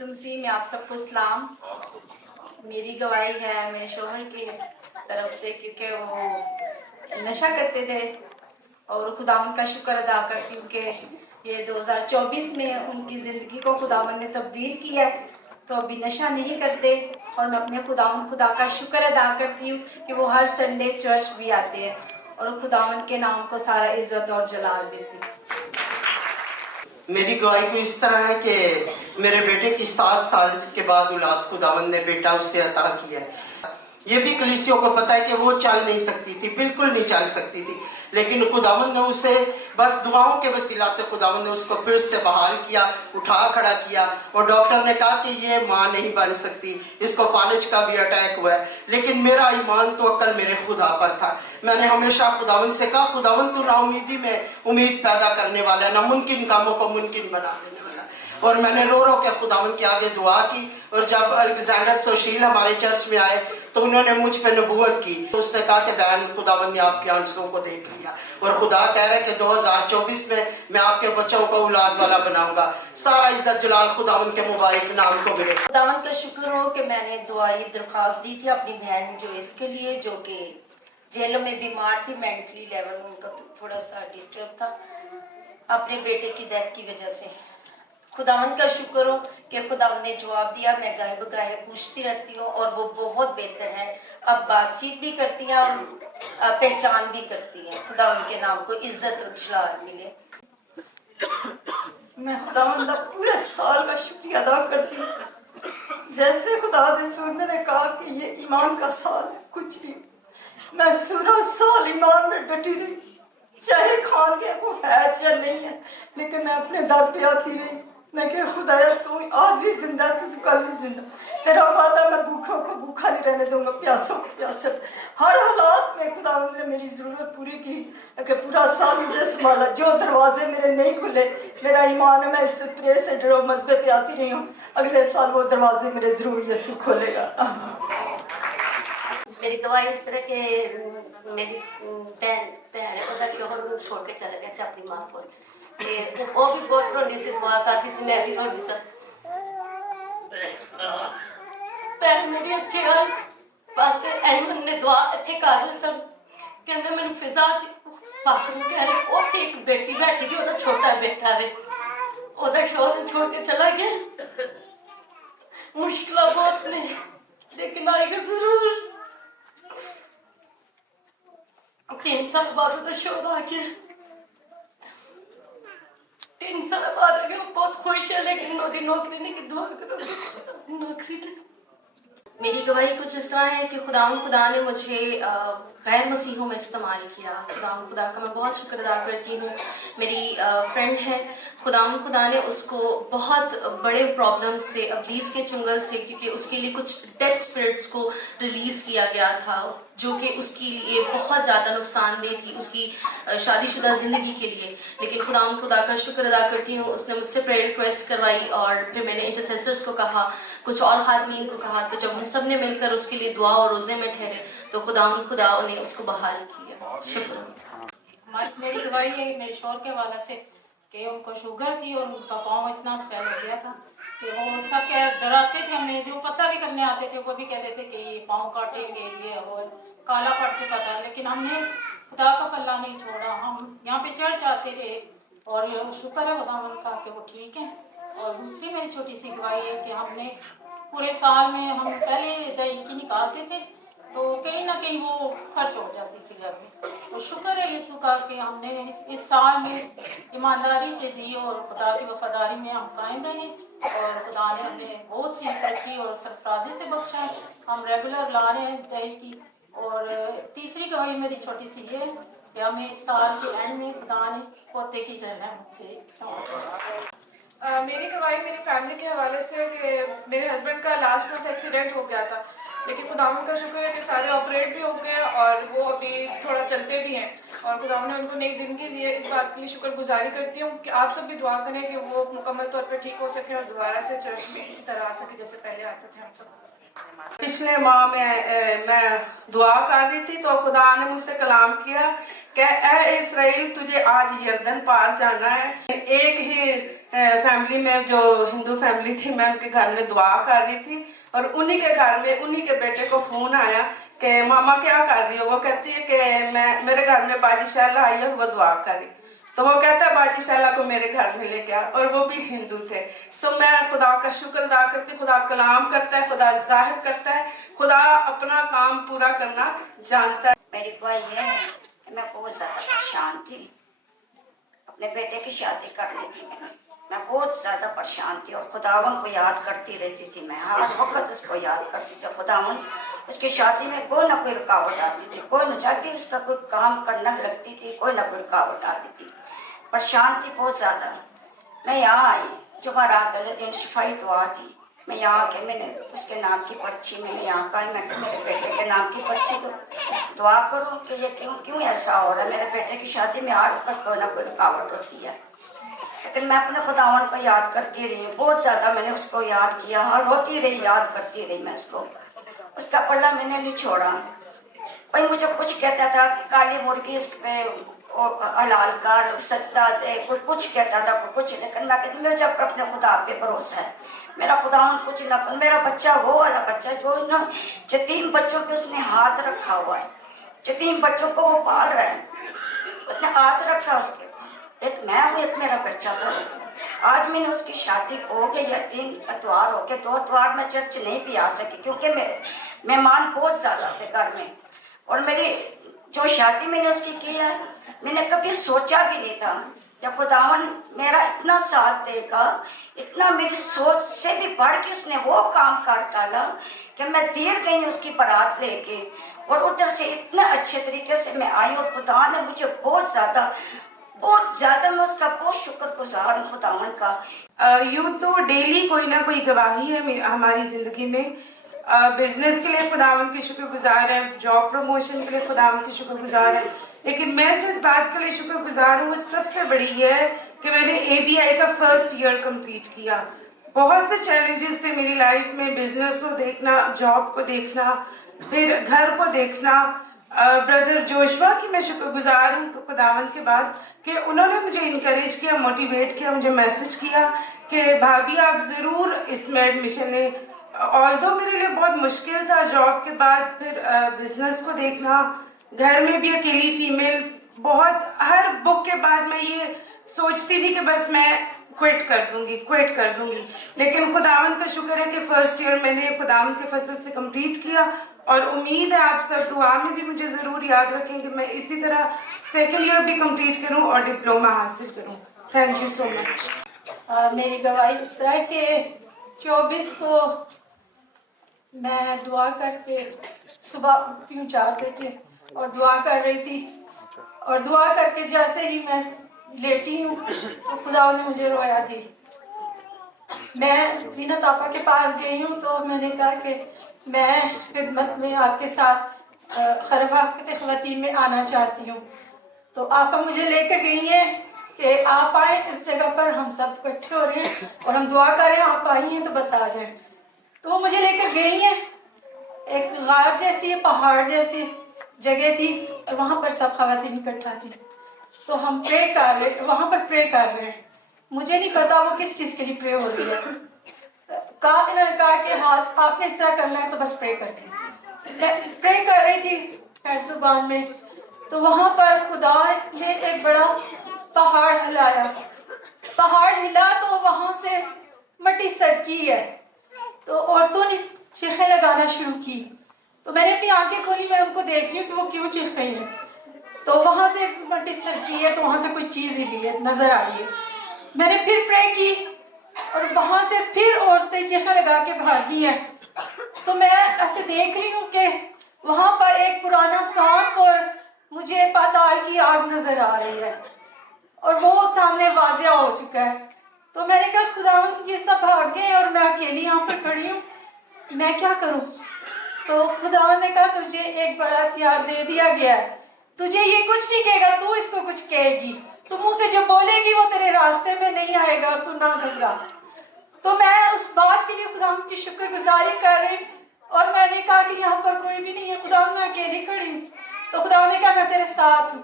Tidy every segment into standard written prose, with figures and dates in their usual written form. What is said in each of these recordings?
यीशु में आप सबको सलाम। मेरी गवाही है मेरे शोहर की तरफ से, क्योंकि वो नशा करते थे और खुदावंद का शुक्र अदा करती हूँ कि ये 2024 में उनकी ज़िंदगी को खुदावंद ने तब्दील किया है, तो अभी नशा नहीं करते। और मैं अपने खुदा का शुक्र अदा करती हूँ कि वो हर संडे चर्च भी आते हैं और खुदावंद के नाम को सारा इज्जत और जलाल देती हूँ। मेरी गवाही को इस तरह है कि मेरे बेटे की 7 साल के बाद औलाद खुदावंद ने बेटा उससे अता किया है। ये भी कलीसियों को पता है कि वो चल नहीं सकती थी, बिल्कुल नहीं चल सकती थी, लेकिन खुदावंद ने उसे बस दुआओं के वसीला से खुदावंद ने उसको फिर से बहाल किया, उठा खड़ा किया। और डॉक्टर ने कहा कि ये माँ नहीं बन सकती, इसको फालिज का भी अटैक हुआ है, लेकिन मेरा ईमान तो अक्ल मेरे खुदा पर था। मैंने हमेशा खुदावंद से कहा, खुदावंद तू नाउमीदी में उम्मीद पैदा करने वाला है, नामुमकिन कामों को मुमकिन बना देने वाला है। और मैंने रो रो के खुदावंद के आगे दुआ की। और जब अलेक्जेंडर सोशील हमारे चर्च में आए तो उन्होंने मुझ पे नबूवत की, तो उसने कहा कि बहन खुदावंद ने आपके आंसुओं को देख लिया और खुदा कह रहे कि 2024 में मैं आपके बच्चों को औलाद वाला बनाऊंगा। सारा इज्जत जलाल खुदावंद के मुबारक नाम को मिले। खुदावंद का शुक्र हो कि मैंने दुआई दरख्वास्त दी थी अपनी बहन जो इसके लिए, जो कि जेलों में बीमार थी, मेंटली लेवल उनका थोड़ा सा डिस्टर्ब था अपने बेटे की डेथ की वजह से। खुदावंद का शुक्र हो कि खुदावंद ने जवाब दिया। मैं गाहे बगाहे पूछती रहती हूँ और वो बहुत बेहतर है, अब बातचीत भी करती हैं और पहचान भी करती हैं। खुदावंद के नाम को इज्जत और जलाल मिले। मैं खुदावंद का पूरे साल का शुक्रिया अदा करती हूँ। जैसे खुदा रसूल ने कहा कि ये ईमान का साल है, कुछ भी मैं पूरा साल ईमान में डटी रही, चाहे खान के को है या नहीं है, लेकिन मैं अपने दर पे आती रही। मैं कि खुदाया तू आज भी जिंदा है, तू कल भी जिंदा, तेरा वादा मैं भूखों को भूखा नहीं रहने दूंगा, प्यासों को प्यासा। हर हालात में खुदावंद ने मेरी ज़रूरत पूरी की कि पूरा साल मुझे संभाला। जो दरवाजे मेरे नहीं खुले, मेरा ईमान है, मैं इस प्रे से डरो मजबे पे आती रही हूँ, अगले साल वो दरवाजे मेरे ज़रूर यीशु खोलेगा। मेरी गवाही इस तरह के मेरी भैन है, शोहर छोड़ के चले गए अपनी माँ को, वो भी बहुत रोंदी सी, दुआ करती सी, मैं भी रोंदी सी। भैन मेरी इत्थे आई, पास्टर एनवन ने दुआ इत्थे कर ली सन, कहंदे मैनूं फिजा च पापा नूं कह रहे उत्थे एक बेटी बैठी थी, ओहदा छोटा बेटा है, ओहदा शोहर छोड़ के चला गया। मुश्किल बहुत ने, लेकिन आएगा जरूर। 3 साल बाद तो शोर आ गया, 3 साल बाद आ गया। बहुत खुश है, लेकिन नौकरी नहीं की दुआ करोगे नौकरी तक। मेरी गवाही कुछ इस तरह है कि खुदा ने मुझे गैर मसीहों में इस्तेमाल किया। खुदा का मैं बहुत शुक्र अदा करती हूँ। मेरी फ्रेंड है, खुदा ने उसको बहुत बड़े प्रॉब्लम से, अब्लीस के चुंगल से, क्योंकि उसके लिए कुछ डेथ स्पिरिट्स को रिलीज़ किया गया था, जो कि उसके लिए बहुत ज़्यादा नुकसानदेह थी उसकी शादीशुदा ज़िंदगी के लिए। लेकिन खुदा का शुक्र अदा करती हूँ, उसने मुझसे प्रेयर रिक्वेस्ट करवाई और फिर मैंने इंटरसेसर्स को कहा, कुछ और खातमीन को कहा, तो जब हम सब ने मिलकर उसके लिए दुआ और रोज़े में ठहरे तो खुदा ने उसको बहाल किया। शुक्र। मेरी गवाही है मेरे शोहर के हवाले से कि उनको शुगर थी और उनका पाँव इतना स्वेल हो गया था कि वो सब क्या डराते थे, हमें जो पता भी करने आते थे वो भी कहते थे कि ये पाँव काटेंगे, ये और काला पड़ चुका था। लेकिन हमने खुदा का पल्ला नहीं छोड़ा, हम यहाँ पे चर्च आते रहे और ये शुक्र है खुदावंद का कि वो ठीक है। और दूसरी मेरी छोटी सी गवाही है कि हमने पूरे साल में हम पहले दही की निकालते थे तो कहीं ना कहीं वो खर्च हो जाती थी घर में, तो शुक्र है यीशु का कि हमने इस साल में ईमानदारी से दी और खुदा की वफादारी में हम कायम रहे और खुदा ने हमें बहुत सी तरक्की और सरफराजी से बख्शा है। हम रेगुलर ला रहे हैं दही की। और तीसरी गवाही मेरी छोटी सी ये है कि हमें इस साल के एंड में खुदा ने पोते की रहमत से मेरी गवाही मेरी फैमिली के हवाले से कि मेरे हस्बैंड का लास्ट मंथ एक्सीडेंट हो गया था, लेकिन खुदावंद का शुक्र है कि सारे ऑपरेट भी हो गए और वो अभी थोड़ा चलते भी हैं और खुदावंद ने उनको नई ज़िंदगी दी है। इस बात के लिए शुक्रगुजारी करती हूँ कि आप सब भी दुआ करें कि वो मुकम्मल तौर पर ठीक हो सके और दोबारा से चर्च में इसी तरह आ सके जैसे पहले आते थे हम सब। पिछले माह में मैं दुआ कर रही थी तो खुदा ने मुझसे कलाम किया کہ اے اسرائیل تجھے آج یردن پار جانا ہے. ایک ہی فیملی میں جو ہندو فیملی تھی, میں ان کے گھر میں دعا کر رہی تھی اور انہی کے گھر میں انہی کے بیٹے کو فون آیا کہ ماما کیا کر رہی ہو. وہ کہتی ہے کہ میرے گھر میں باجی شہلا آئی اور وہ دعا کری. تو وہ کہتا ہے باجی شہلا کو میرے گھر میں لے کے آ, اور وہ بھی ہندو تھے. سو میں خدا کا شکر ادا کرتی. خدا کلام کرتا ہے, خدا ظاہر کرتا ہے, خدا اپنا کام پورا کرنا جانتا ہے. میری دعا یہ ہے کہ میں بہت زیادہ پریشان تھی. اپنے بیٹے کی شادی کرنی تھی میں بہت زیادہ پریشان تھی اور خداوند کو یاد کرتی رہتی تھی. میں ہر وقت اس کو یاد کرتی تھی. خداوند اس کی شادی میں کوئی نہ کوئی رکاوٹ آتی تھی, کوئی نہ جب بھی اس کا کوئی کام کرنا لگتی تھی کوئی نہ کوئی رکاوٹ آتی تھی. پریشان تھی بہت زیادہ. میں یہاں آئی جمعرات والے دن شفائی دعا تھی. میں یہاں آ کے میں نے اس کے نام کی پرچی میں نے یہاں کہا میں میرے بیٹے کے نام کی پرچی دو, دعا کروں کہ یہ کیوں ایسا ہو رہا ہے. میرے بیٹے کی شادی میں ہر وقت کوئی نہ کوئی رکاوٹ ہوتی ہے. لیکن میں اپنے خداوند کو یاد کرتی رہی, بہت زیادہ میں نے اس کو یاد کیا اور روتی رہی, یاد کرتی رہی میں اس کو. اس کا پلہ میں نے نہیں چھوڑا. کوئی مجھے کچھ کہتا تھا کالی مرغی اس پہ حلال کر, سجدہ دے, کوئی کچھ کہتا تھا کوئی کچھ. لیکن میں کہتی مجھے اپنے خدا پہ بھروسہ ہے. میرا خداوند کچھ نہ, میرا بچہ وہ والا بچہ جو نا یتیم بچوں پہ اس نے ہاتھ رکھا ہوا ہے, یتیم بچوں کو وہ پال رہا ہے, اس نے ہاتھ رکھا اس کے. ایک میں ہوں, ایک میرا بچہ تھا. آج میں نے اس کی شادی ہو کے یا 3 اتوار ہو کے 2 اتوار میں چرچ نہیں بھی آ سکی کیونکہ میرے مہمان بہت زیادہ تھے گھر میں. اور میری جو شادی میں نے اس کی ہے میں نے کبھی سوچا بھی نہیں تھا کہ خداوند میرا اتنا ساتھ دے گا, اتنا میری سوچ سے بھی بڑھ کے اس نے وہ کام کر ڈالا کہ میں دیر گئی اس کی بارات لے کے اور ادھر سے اتنے اچھے طریقے سے میں آئی. اور خدا نے مجھے بہت زیادہ میں اس کا بہت شکر گزار ہوں خداوند کا. یوں تو ڈیلی کوئی نہ کوئی گواہی ہے ہماری زندگی میں. بزنس کے لیے خداوند کی شکر گزار ہے, جاب پروموشن کے لیے خداوند کی شکر گزار ہے. لیکن میں جس بات کے لیے شکر گزار ہوں وہ سب سے بڑی یہ ہے کہ میں نے ABI کا فرسٹ ایئر کمپلیٹ کیا. بہت سے چیلنجز تھے میری لائف میں, بزنس کو دیکھنا, جاب کو دیکھنا, پھر گھر کو دیکھنا. بردر جوشوا کی میں شکر گزار ہوں خداوند کے بعد کہ انہوں نے مجھے انکریج کیا, موٹیویٹ کیا, مجھے میسج کیا کہ بھابھی آپ ضرور اس میں ایڈمیشن لیں. آلدو میرے لیے بہت مشکل تھا جاب کے بعد پھر بزنس کو دیکھنا, گھر میں بھی اکیلی فیمیل, بہت ہر بک کے بعد میں یہ سوچتی تھی کہ بس میں کوئٹ کر دوں گی. لیکن خداوند کا شکر ہے کہ فرسٹ ایئر میں نے خداوند کے فضل سے کمپلیٹ کیا اور امید ہے آپ سب دعا میں بھی مجھے ضرور یاد رکھیں کہ میں اسی طرح سیکنڈ ایئر بھی کمپلیٹ کروں اور ڈپلوما حاصل کروں. تھینک یو سو مچ. میری گواہی اس طرح کہ 24 کو میں دعا کر کے صبح اٹھتی ہوں 4 بجے اور دعا کر رہی تھی, اور دعا کر کے جیسے ہی میں لیٹی ہوں تو خدا نے مجھے رویا دی. میں زینت آپا کے پاس گئی ہوں تو میں نے کہا کہ میں خدمت میں آپ کے ساتھ خرفات خواتین میں آنا چاہتی ہوں. تو آپا مجھے لے کے گئی ہیں کہ آپ آئیں اس جگہ پر, ہم سب اکٹھے ہو رہے ہیں اور ہم دعا کر رہے ہیں, آپ آئی ہیں تو بس آ جائیں. تو وہ مجھے لے کر گئی ہیں. ایک غار جیسی پہاڑ جیسی جگہ تھی اور وہاں پر سب خواتین اکٹھا تھی. تو ہم پرے کر رہے, وہاں پر پرے کر رہے ہیں. مجھے نہیں پتا وہ کس چیز کے لیے پرے ہو رہی ہے. انہوں نے کہا کہ ہاں آپ نے اس طرح کرنا ہے تو بس پرے کر کے. میں پرے کر رہی تھی خیر زبان میں, تو وہاں پر خدا نے ایک بڑا پہاڑ ہلایا. پہاڑ ہلا تو وہاں سے مٹی سرکی ہے. تو عورتوں نے چیخیں لگانا شروع کی. تو میں نے اپنی آنکھیں کھولی, میں ان کو دیکھ رہی ہوں کہ وہ کیوں چیخ رہی ہیں. تو وہاں سے مٹی سرکی ہے تو وہاں سے کوئی چیز ہلی ہے, نظر آ رہی ہے. میں نے پھر پرے کی اور وہاں سے پھر عورتیں چیخیں لگا کے بھاگی ہیں. تو میں ایسے دیکھ رہی ہوں کہ وہاں پر ایک پرانا سانپ اور مجھے پاتال کی آگ نظر آ رہی ہے اور وہ سامنے واضح ہو چکا ہے. تو میں نے کہا خداوند یہ سب بھاگ گئے اور میں اکیلی یہاں پر کھڑی ہوں, میں کیا کروں. تو خداوند نے کہا تجھے ایک بڑا ہتھیار دے دیا گیا ہے, تجھے یہ کچھ نہیں کہے گا, تو اس کو کچھ کہے گی, تو منہ سے جو بولے گی وہ تیرے راستے میں نہیں آئے گا اور تو نہ گھبرا. تو میں اس بات کے لیے خداوند کی شکر گزاری کر رہی اور میں نے کہا کہ یہاں پر کوئی بھی نہیں ہے خداوند, میں اکیلی کھڑی ہوں. تو خداوند نے کہا میں تیرے ساتھ ہوں.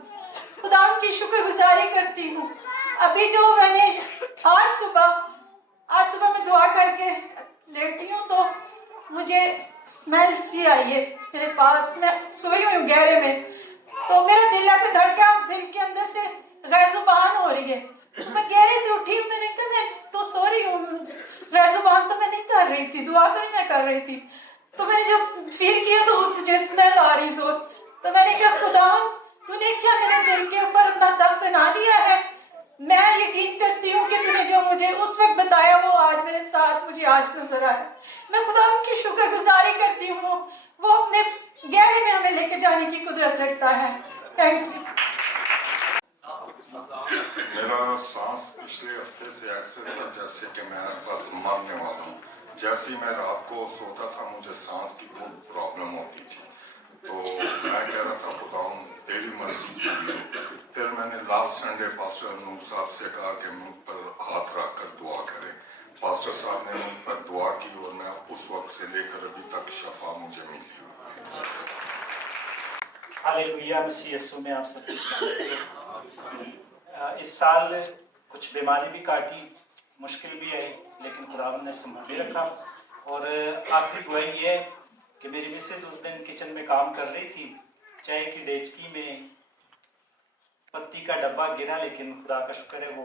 खुदा की शुक्रगुजारी करती हूँ। अभी जो मैंने आज सुबह मैं दुआ करके लेटी हूँ तो मुझे स्मेल सी आई है मेरे पास, मैं सोई हुई हूँ गहरे में, तो मेरा दिल ऐसे धड़का, दिल के अंदर से गैर जुबान हो रही है। तो मैं गहरे से उठी हूँ, मैंने कहा मैं तो सो रही हूँ, गैर जुबान तो मैं नहीं कर रही थी, दुआ तो नहीं मैं कर रही थी। तो मैंने जब फील किया तो मुझे स्मेल आ रही जोर, तो मैंने कहा खुदावन तूने क्या मेरे दिल के ऊपर अपना दम बना लिया है। मैं यकीन करती हूँ कि तूने जो मुझे उस वक्त बताया वो आज मेरे साथ मुझे आज नजर आया। मैं खुदावन की शुक्रगुजारी करती हूँ, वो अपने गहरे में हमें लेके जाने की कुदरत रखता है। Thank you. मेरा सांस पिछले हफ्ते से ऐसे था जैसे कि मैं बस मरने वाला हूँ। जैसे ही मैं रात को सोता था मुझे सांस की बहुत प्रॉब्लम होती थी, तो मैं कह रहा था खुदावन तेरी मर्जी पूरी हो। फिर मैंने लास्ट संडे पास्टर अनूर साहब से कहा कि मुझ पर हाथ रख कर दुआ करें। पास्टर साहब ने मुझ पर दुआ की और मैं उस वक्त से लेकर अभी तक शफा मुझे मिली हुई है। हालेलुया, मसीह यीशु में आप सबकी सलामती। इस साल कुछ बीमारी भी काटी, मुश्किल भी आई, लेकिन खुदावंद ने संभाले रखा। और आखिरी दुआ ये है कि मेरी मिसेज उस दिन किचन में काम कर रही थी, चाय की डेचकी में पत्ती का डब्बा गिरा, लेकिन खुदा का शुक्र है वो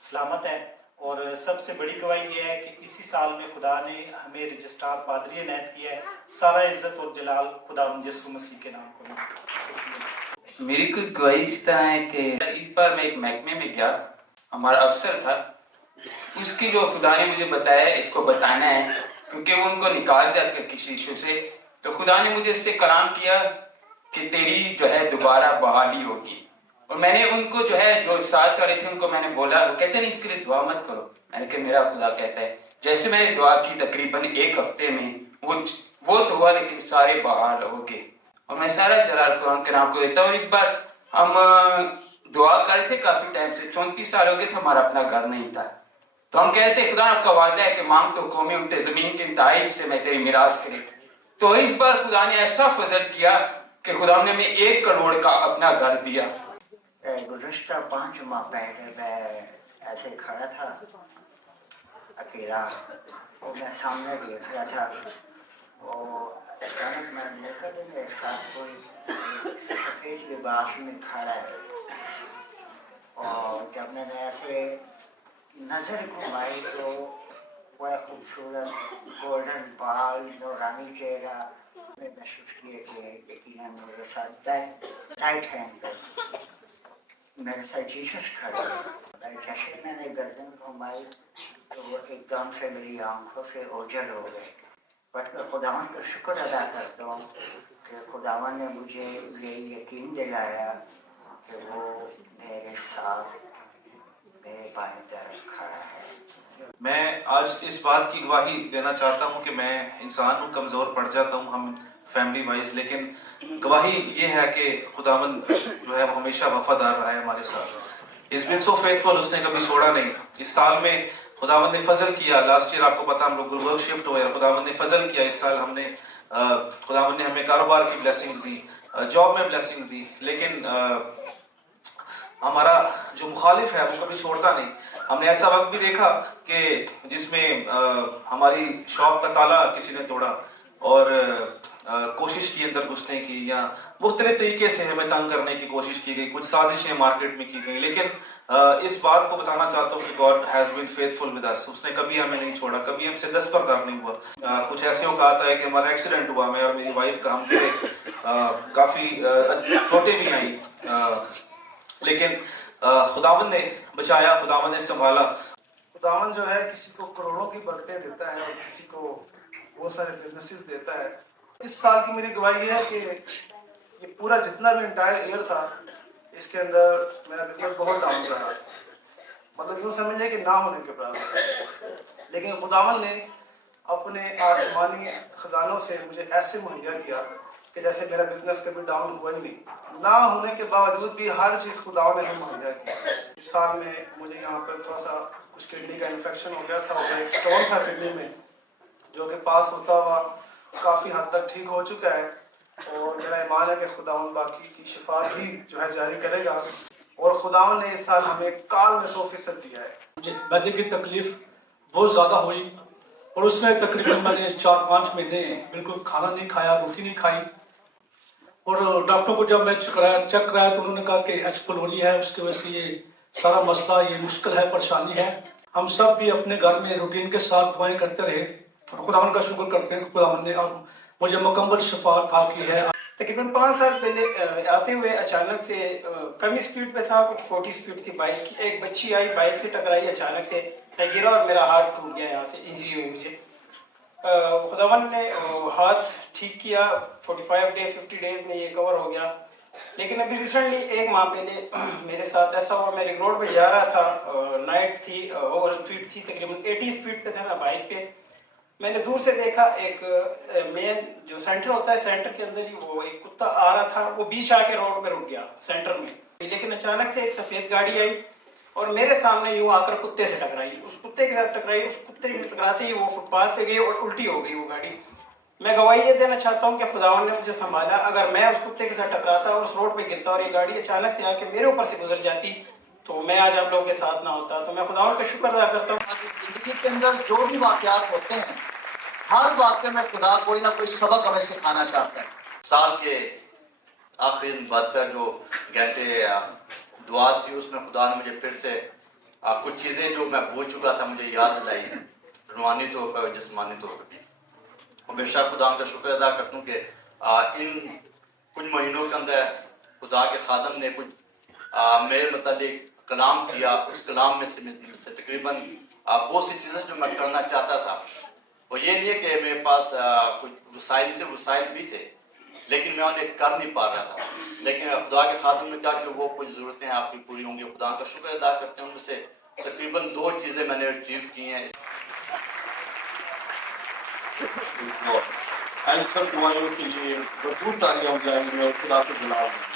सलामत है। और सबसे बड़ी गवाही ये है कि इसी साल में खुदा ने हमें रजिस्ट्रार पादरी इनायत किया है। सारा इज्जत और जलाल खुदावंद यीशु मसीह के नाम को। मेरी कुछ गवाही इस तरह है कि इस बार मैं एक महकमे में गया, हमारा अफसर था, उसकी जो खुदा ने मुझे बताया इसको बताना है, क्योंकि वो उनको निकाल दिया था किसी इशू से। तो खुदा ने मुझे इससे कलाम किया कि तेरी जो है दोबारा बहाली होगी। और मैंने उनको जो है जो साथ वाले थे उनको मैंने बोला, वो कहते नहीं इसके लिए दुआ मत करो। मैंने कहा मेरा खुदा कहता है। जैसे मैंने दुआ की तकरीबन एक हफ्ते में वो तो हुआ, लेकिन सारे बहाल हो गए। और मैं सारा जलाल कुरान के नाम को देता हूँ। इस बार हम दुआ कर रहे थे काफी टाइम से, 34 साल हो गए थे, हमारा अपना घर नहीं था। तो हम कहते हैं खुदा आपका वादा है कि मांग तो कौमी उनते जमीन के इंतहाई से मैं तेरी मिराज करे। तो इस बार खुदा ने ऐसा फजल किया कि खुदा ने हमें 1 करोड़ का अपना घर दिया। गुज़श्ता 5 माह पहले मैं ऐसे खड़ा था अकेला, और मैं सामने देख रहा था, और अचानक मैं देखा कि मेरे साथ कोई सफ़ेद लिबास में खड़ा है। और जब मैंने ऐसे नज़र घुमाई तो बड़ा खूबसूरत गोल्डन बाल, नूरानी चेहरा मैं महसूस किया कि यकीनन मेरे साथ राइट हैंड पर मेरे साथ जीसस खड़े हैं। जैसे मैंने गर्दन घुमाई तो वो एकदम से मेरी आंखों से ओझल हो गए। बट मैं खुदावन का शुक्र अदा करता हूँ कि खुदावन ने मुझे ये यकीन दिलाया कि वो मेरे साथ मेरे बाएं तरफ खड़ा है। मैं आज इस बात की गवाही देना चाहता हूँ कि मैं इंसान हूँ, कमज़ोर पड़ जाता हूँ हम फैमिली वाइज, लेकिन गवाही ये है कि खुदावंद जो है वो हमेशा वफादार रहा है हमारे साथ। इस बिन सो फेथफुल, उसने कभी छोड़ा नहीं। इस साल में खुदावंद ने फजल किया। लास्ट ईयर आपको पता हम लोग गुलबर्ग शिफ्ट हुए, खुदावंद ने फजल किया। इस साल हमने खुदावंद ने हमें कारोबार की ब्लेसिंग्स दी, जॉब में ब्लेसिंग्स दी, लेकिन हमारा जो मुखालिफ है वो कभी छोड़ता नहीं। हमने ऐसा वक्त भी देखा कि जिसमें हमारी शॉप का ताला किसी ने तोड़ा और कोशिश की अंदर घुसने की, या मुख्तलिफ तरीके से हमें तंग करने की कोशिश की गई, कुछ साजिशें मार्केट में की गई। लेकिन इस बात को बताना चाहता हूँ कि God has been faithful with us. उसने कभी हमें नहीं छोड़ा, कभी हमसे दस्तबरदार नहीं हुआ। कुछ ऐसे औकात है कि हमारा एक्सीडेंट हुआ, मैं और मेरी वाइफ का, हम गिरे, काफ़ी चोटें भी आई, लेकिन खुदावन ने बचाया, खुदावन ने संभाला। खुदावन जो है किसी को करोड़ों की बरकतें देता है और किसी को बहुत सारे बिजनेसेस देता है। इस साल की मेरी गवाही है कि ये पूरा जितना भी इंटायर ईयर था, इसके अंदर मेरा बिजनेस बहुत डाउन रहा, मतलब यूँ समझिए कि ना होने के बराबर। लेकिन खुदावन ने अपने आसमानी खजानों से मुझे ऐसे मुहैया किया कि जैसे मेरा बिजनेस कभी डाउन हुआ ही नहीं। ना होने के बावजूद भी हर चीज़ खुदावन ने मुहैया की। इस साल में मुझे यहाँ पर थोड़ा सा कुछ किडनी का इन्फेक्शन हो गया था और एक स्टोन था किडनी में, जो कि पास होता हुआ काफ़ी हद तक ठीक हो चुका है। और मेरा ईमान है कि खुदावन बाकी की शिफा भी जो है जारी करेगा। और खुदावन ने इस साल हमें काल में 100% दिया है। मुझे मैदे की तकलीफ बहुत ज़्यादा हुई और उसमें तकरीबन मैंने 4-5 महीने बिल्कुल खाना नहीं खाया, रोटी नहीं खाई। और डॉक्टर को जब मैं चेक कराया तो उन्होंने कहा कि H pylori है, उसकी वजह से ये सारा मसला, ये मुश्किल है, परेशानी है। हम सब भी अपने घर में रूटीन के साथ दुआएं करते रहे और खुदावन का शुक्र करते हैं कि खुदावन ने अब मुझे मुकम्मल शफा अता की है। तकरीबन 5 साल पहले आते हुए अचानक से कम स्पीड पे था, कुछ 40 स्पीड थी बाइक की। एक बच्ची आई, बाइक से टकराई, अचानक से मैं गिरा और मेरा हाथ टूट गया, यहाँ से इंजरी हुई मुझे। खुदावन ने हाथ ठीक किया, 45 डे 50 डेज में ये कवर हो गया। लेकिन अभी रिसेंटली 1 माह पहले मेरे साथ ऐसा हुआ, मैं रिंग रोड पे जा रहा था, नाइट थी, ओवर स्पीड थी, तकरीबन 80 स्पीड पे था मैं बाइक पे। मैंने दूर से देखा एक मेन जो सेंटर होता है, सेंटर के अंदर ही वो एक कुत्ता आ रहा था, वो बीच आके रोड पे रुक गया सेंटर में। लेकिन अचानक से एक सफ़ेद गाड़ी आई और मेरे सामने यूं आकर कुत्ते से टकराई। उस कुत्ते के साथ टकराई, उस कुत्ते से टकराते ही वो फुटपाथ पे गई और उल्टी हो गई वो गाड़ी। मैं गवाही ये देना चाहता हूँ कि खुदावन ने मुझे संभाला। अगर मैं उस कुत्ते के साथ टकराता और उस रोड पे गिरता और ये गाड़ी अचानक से आके मेरे ऊपर से गुजर जाती तो मैं आज आप लोगों के साथ ना होता। तो मैं खुदावन का शुक्र अदा करता हूँ। जिंदगी के अंदर जो भी वाक़यात होते हैं, हर वाक़े में खुदा कोई ना कोई सबक हमें सिखाना चाहता है। साल के आखिरी बदतर जो घंटे दुआ थी, उसमें खुदा ने मुझे फिर से कुछ चीज़ें जो मैं भूल चुका था मुझे याद दिलाई, रूहानी तौर पर, जिस्मानी तौर पर। हमेशा खुदा का शुक्र अदा करता हूँ कि इन कुछ महीनों के अंदर खुदा के खादम ने कुछ मेरे मुताबिक कलाम किया। उस कलाम में से तकरीबन बहुत सी चीज़ें जो मैं करना चाहता था, वो ये नहीं है कि मेरे पास कुछ वसाइल थे, वसाइल भी थे, लेकिन मैं उन्हें कर नहीं पा रहा था। लेकिन खुदा के खादम ने कहा कि वो कुछ ज़रूरतें आपकी पूरी होंगी। खुदा का शुक्र अदा करते हैं, उनमें से तकरीबन 2 चीज़ें मैंने अचीव की हैं। आंसर दुआओं के लिए भरपूर तालियां हो जाएंगी और खुदा को जलाल देंगे।